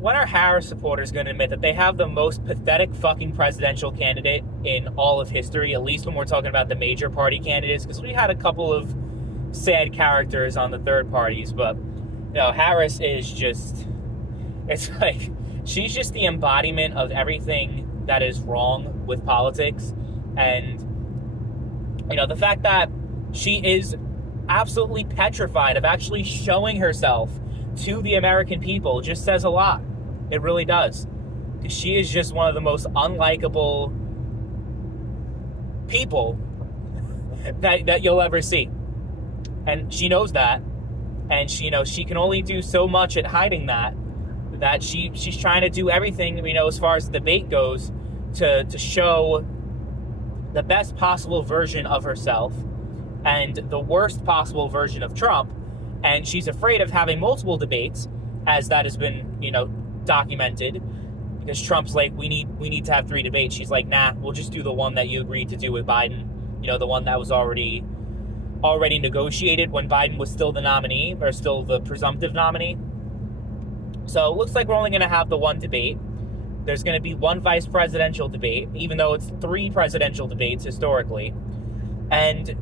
when are Harris supporters going to admit that they have the most pathetic fucking presidential candidate in all of history, at least when we're talking about the major party candidates? Because we had a couple of sad characters on the third parties, but, Harris is just, it's like, she's just the embodiment of everything that is wrong with politics. And, the fact that she is absolutely petrified of actually showing herself to the American people just says a lot. It really does. She is just one of the most unlikable people that you'll ever see. And she knows that. And she can only do so much at hiding that she's trying to do everything, as far as the debate goes, to show the best possible version of herself and the worst possible version of Trump. And she's afraid of having multiple debates, as that has been, documented, because Trump's like, we need to have 3 debates. She's like, nah, we'll just do the one that you agreed to do with Biden. The one that was already negotiated when Biden was still the nominee, or still the presumptive nominee. So it looks like we're only going to have the one debate. There's going to be one vice presidential debate, even though it's 3 presidential debates historically. And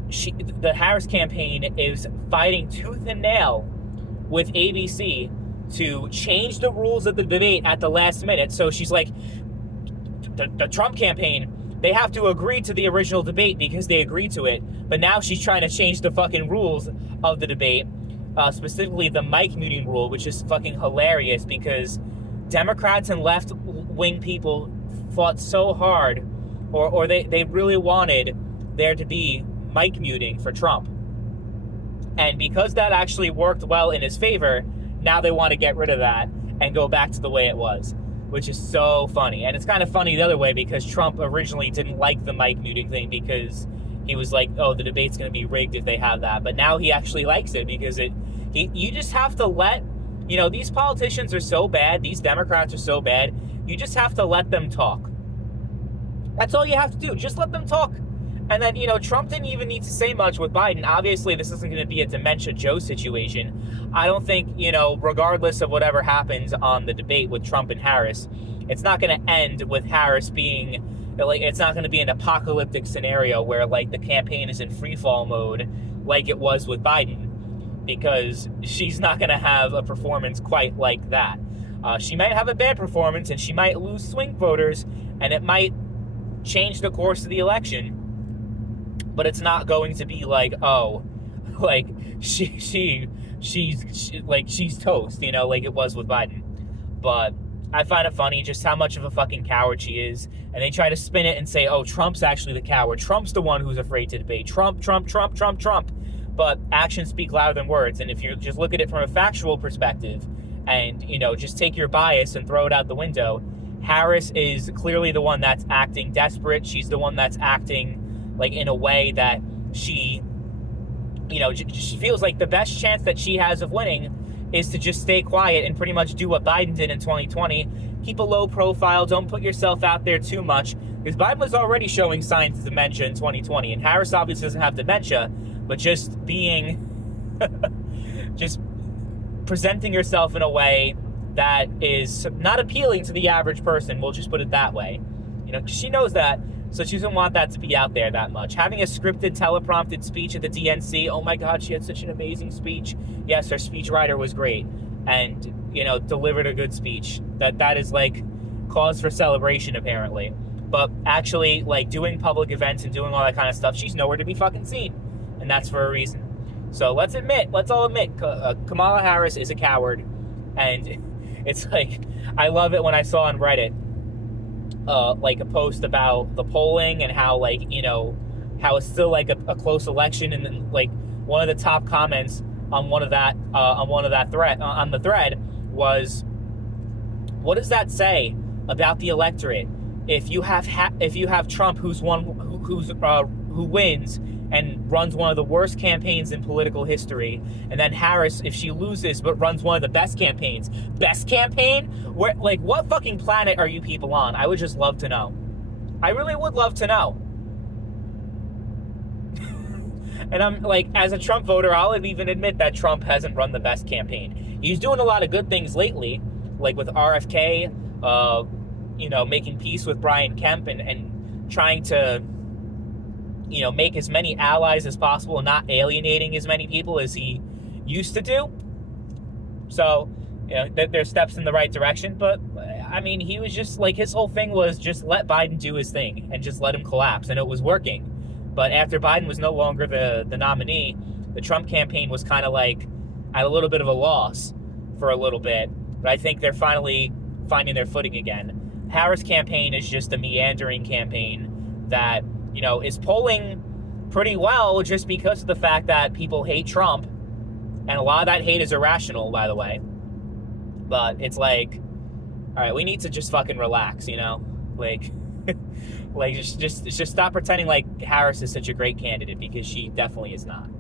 the Harris campaign is fighting tooth and nail with ABC to change the rules of the debate at the last minute. So she's like, the Trump campaign, they have to agree to the original debate because they agreed to it. But now she's trying to change the fucking rules of the debate, specifically the mic muting rule, which is fucking hilarious because Democrats and left-wing people fought so hard, or they really wanted there to be mic muting for Trump. And because that actually worked well in his favor, now they want to get rid of that and go back to the way it was, which is so funny. And it's kind of funny the other way because Trump originally didn't like the mic muting thing because he was like, oh, the debate's going to be rigged if they have that. But now he actually likes it because you just have to let, these politicians are so bad, these Democrats are so bad, you just have to let them talk. That's all you have to do. Just let them talk. And then, Trump didn't even need to say much with Biden. Obviously, this isn't going to be a Dementia Joe situation. I don't think, regardless of whatever happens on the debate with Trump and Harris, it's not going to end with Harris being, it's not going to be an apocalyptic scenario where, the campaign is in freefall mode like it was with Biden, because she's not going to have a performance quite like that. She might have a bad performance, and she might lose swing voters, and it might change the course of the election. But it's not going to be she's toast, like it was with Biden. But I find it funny just how much of a fucking coward she is. And they try to spin it and say, oh, Trump's actually the coward. Trump's the one who's afraid to debate. Trump. But actions speak louder than words. And if you just look at it from a factual perspective and, just take your bias and throw it out the window, Harris is clearly the one that's acting desperate. She's the one that's acting in a way that she, she feels like the best chance that she has of winning is to just stay quiet and pretty much do what Biden did in 2020. Keep a low profile. Don't put yourself out there too much. Because Biden was already showing signs of dementia in 2020. And Harris obviously doesn't have dementia, but just being, just presenting yourself in a way that is not appealing to the average person. We'll just put it that way. She knows that. So she doesn't want that to be out there that much. Having a scripted, teleprompted speech at the DNC, oh my God, she had such an amazing speech. Yes, her speechwriter was great and, delivered a good speech. That is, cause for celebration, apparently. But actually, doing public events and doing all that kind of stuff, she's nowhere to be fucking seen. And that's for a reason. So let's all admit, Kamala Harris is a coward. And it's I love it when I saw on Reddit, a post about the polling and how how it's still a close election, and then one of the top comments on the thread was, what does that say about the electorate if you have Trump who wins and runs one of the worst campaigns in political history, and then Harris, if she loses but runs one of the best campaigns. Best campaign? Where, what fucking planet are you people on? I would just love to know. I really would love to know. And I'm as a Trump voter, I'll even admit that Trump hasn't run the best campaign. He's doing a lot of good things lately, like with RFK, making peace with Brian Kemp and trying to, make as many allies as possible and not alienating as many people as he used to do. So, there's steps in the right direction. But, I mean, he was just, like, his whole thing was just let Biden do his thing and just let him collapse. And it was working. But after Biden was no longer the nominee, the Trump campaign was kind of like at a little bit of a loss for a little bit. But I think they're finally finding their footing again. Harris' campaign is just a meandering campaign that, is polling pretty well just because of the fact that people hate Trump. And a lot of that hate is irrational, by the way. But it's like, all right, we need to just fucking relax, Like, just stop pretending like Harris is such a great candidate, because she definitely is not.